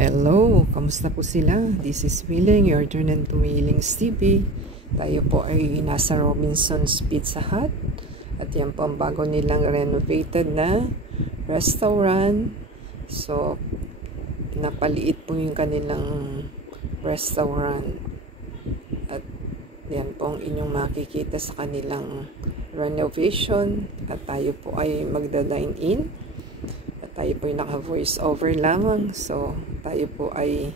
Hello, kamusta po sila? This is Willing, your turn to Willing's TV. Tayo po ay nasa Robinson's Pizza Hut. At yan po ang bago nilang renovated na restaurant. So, napaliit po yung kanilang restaurant. At yan po ang inyong makikita sa kanilang renovation. At tayo po ay magda-dine in. Tayo po ay naka-voice over lamang. So, tayo po ay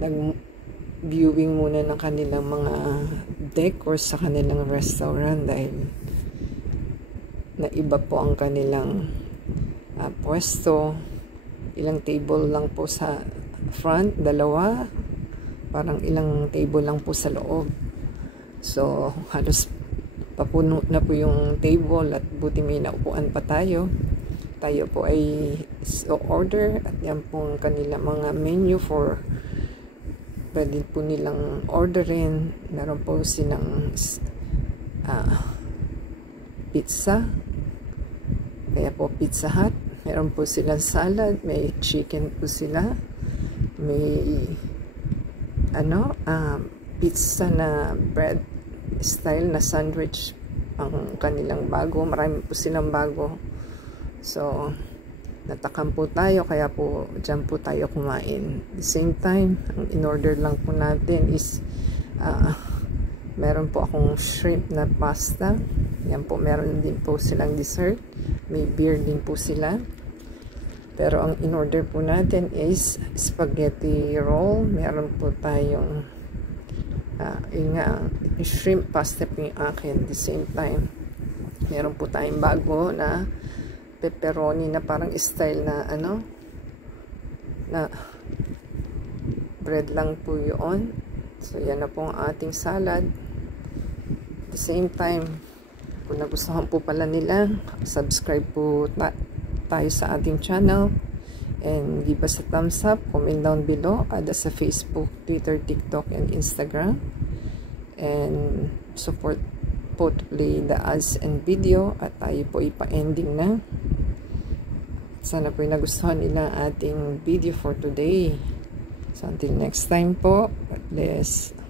nag-viewing muna ng kanilang mga decor sa kanilang restaurant dahil naiba po ang kanilang pwesto. Ilang table lang po sa front, dalawa. Parang ilang table lang po sa loob. So, halos papuno na po yung table at buti may naupuan pa tayo. Tayo po ay order at yan po ang kanilang mga menu for pwede po nilang orderin. Meron po silang pizza, kaya po Pizza Hut. Meron po silang salad, may chicken po sila, may pizza na bread style na sandwich ang kanilang bago. Marami po silang bago. So, natakam po tayo, kaya po dyan po tayo kumain. At the same time, ang in-order lang po natin is meron po akong shrimp na pasta. Yan po, meron din po silang dessert. May beer din po sila. Pero ang in-order po natin is spaghetti roll. Meron po tayong shrimp pasta po yung akin. At the same time, meron po tayong bago na pepperoni na parang style na na bread lang po yun. So yan na po ang ating salad. At the same time, kung nagustuhan po pala nila, subscribe po tayo sa ating channel and give us a thumbs up, comment down below, add us sa Facebook, Twitter, TikTok, and Instagram, and support po to play the ads and video. At tayo po ipa-ending na. Sana po nagustuhan nila ating video for today. So until next time po, God bless.